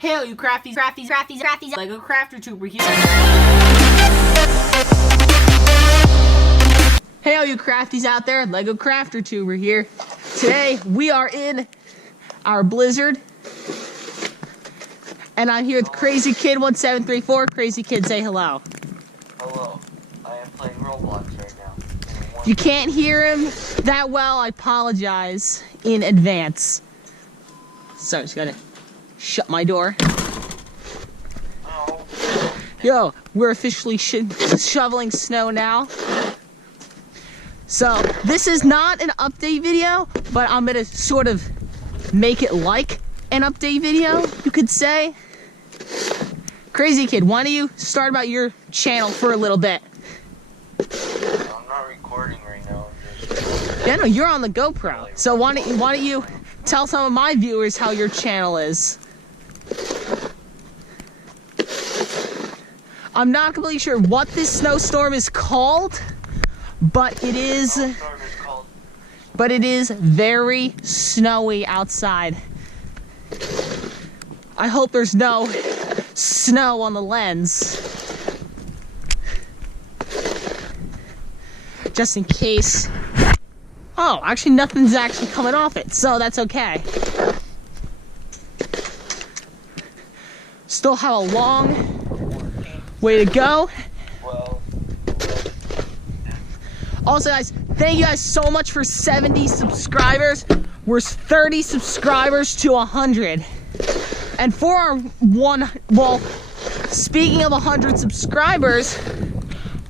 Hail you crafties, Lego Crafter Trooper here. Hey all you crafties out there, Lego Crafter Tuber here. Today we are in our blizzard. And I'm here with Crazykid1734. Crazy Kid, say hello. Hello. I am playing Roblox right now. If you can't hear him that well, I apologize in advance. So, just gotta shut my door. Oh. Yo, we're officially shoveling snow now. So, this is not an update video, but I'm gonna sort of make it like an update video, you could say. Crazy Kid, why don't you start about your channel for a little bit? I'm not recording right now. Yeah, no, you're on the GoPro. So why don't you tell some of my viewers how your channel is? I'm not completely sure what this snowstorm is called, but it is very snowy outside. I hope there's no snow on the lens. Just in case. Oh, actually nothing's actually coming off it, so that's okay. Still have a long way to go. Also guys, thank you guys so much for 70 subscribers. We're 30 subscribers to 100. And for our speaking of 100 subscribers,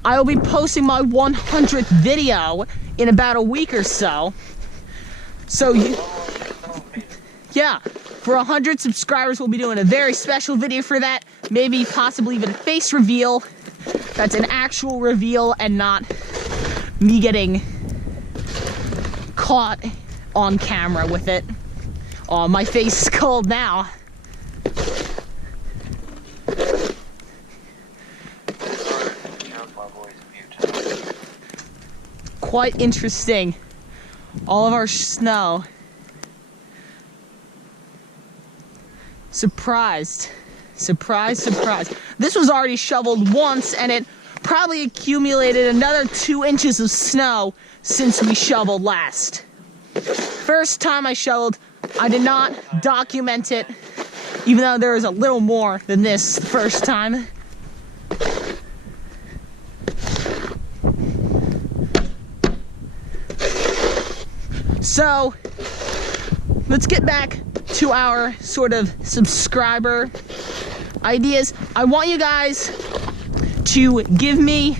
I will be posting my 100th video in about a week or so. So, yeah, for 100 subscribers, we'll be doing a very special video for that. Maybe possibly even a face reveal. That's an actual reveal and not me getting caught on camera with it. Oh, my face is cold now. Quite interesting. All of our snow. Surprised. Surprise, surprise. This was already shoveled once and it probably accumulated another 2 inches of snow since we shoveled last. First time I shoveled, I did not document it, even though there was a little more than this the first time. So, let's get back to our sort of subscriber ideas. I want you guys to give me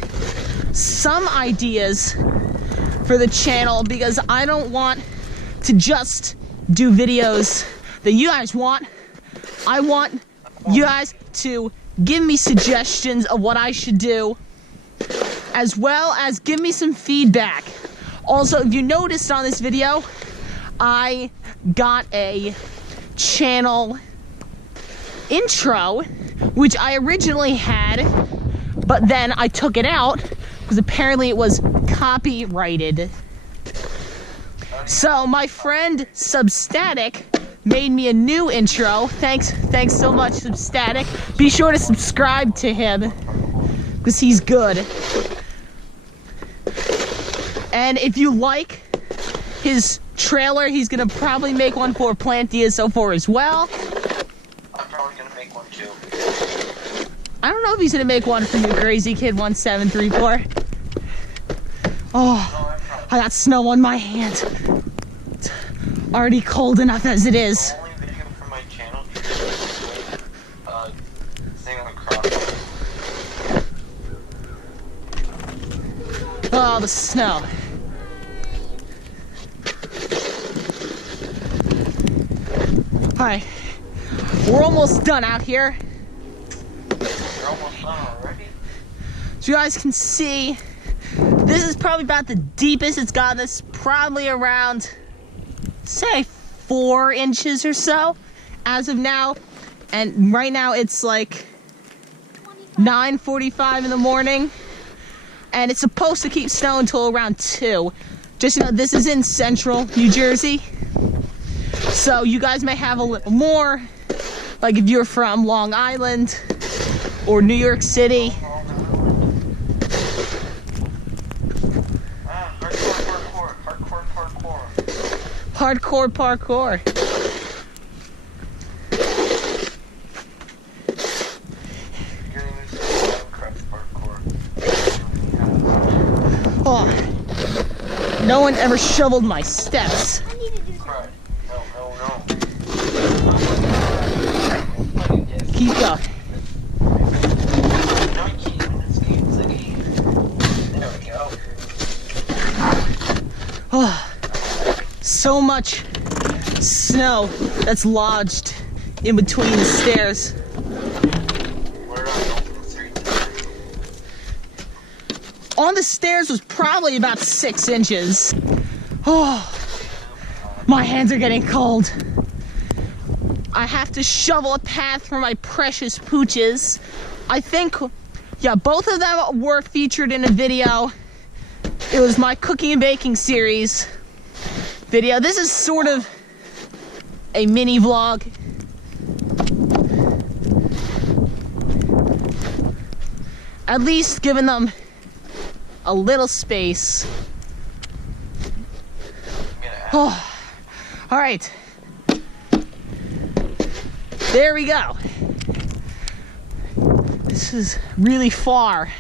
some ideas for the channel because I don't want to just do videos that you guys want. I want you guys to give me suggestions of what I should do, as well as give me some feedback. Also, if you noticed on this video, I got a channel intro, which I originally had, but then I took it out because apparently it was copyrighted. So my friend Substatic made me a new intro. Thanks so much, Substatic. Be sure to subscribe to him because he's good. And if you like his trailer, he's gonna probably make one for Plant DSO4 as well. I'm probably gonna make one too. I don't know if he's gonna make one for you, Crazykid1734. Oh, I got snow on my hands. It's already cold enough as it is. The only video for my channel is thing on cross. Oh, the snow. Alright, we're almost done out here. You're almost done already? So you guys can see, this is probably about the deepest it's gotten. This probably around, say, 4 inches or so as of now. And right now it's like 9:45 in the morning. And it's supposed to keep snowing until around 2. Just, you know, this is in central New Jersey. So you guys may have a little more Like if you're from Long Island or New York City. Hardcore parkour. Oh, no one ever shoveled my steps. Keep going. Oh, so much snow that's lodged in between the stairs. On the stairs was probably about 6 inches. Oh, my hands are getting cold. I have to shovel a path for my precious pooches. I think, yeah, both of them were featured in a video. It was my cooking and baking series video. This is sort of a mini vlog. At least giving them a little space. Oh, all right. There we go. This is really far.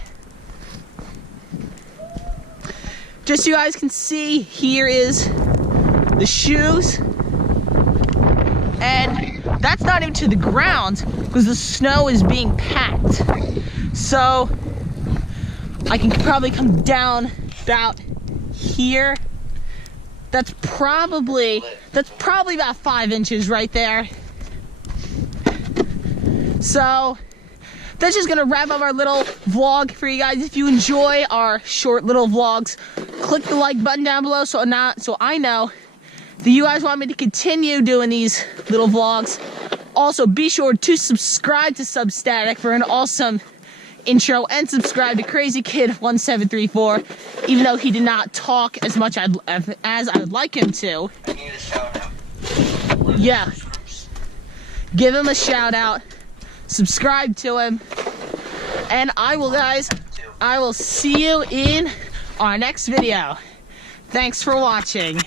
Just so you guys can see, here is the shoes. And that's not even to the ground because the snow is being packed. So I can probably come down about here. That's probably about 5 inches right there. So that's just gonna wrap up our little vlog for you guys. If you enjoy our short little vlogs, click the like button down below so I know that you guys want me to continue doing these little vlogs. Also, be sure to subscribe to Substatic for an awesome intro, and subscribe to Crazykid1734, even though he did not talk as much as I would like him to. I need a shout out. Yeah. Give him a shout out. Subscribe to him. And I will see you in our next video. Thanks for watching.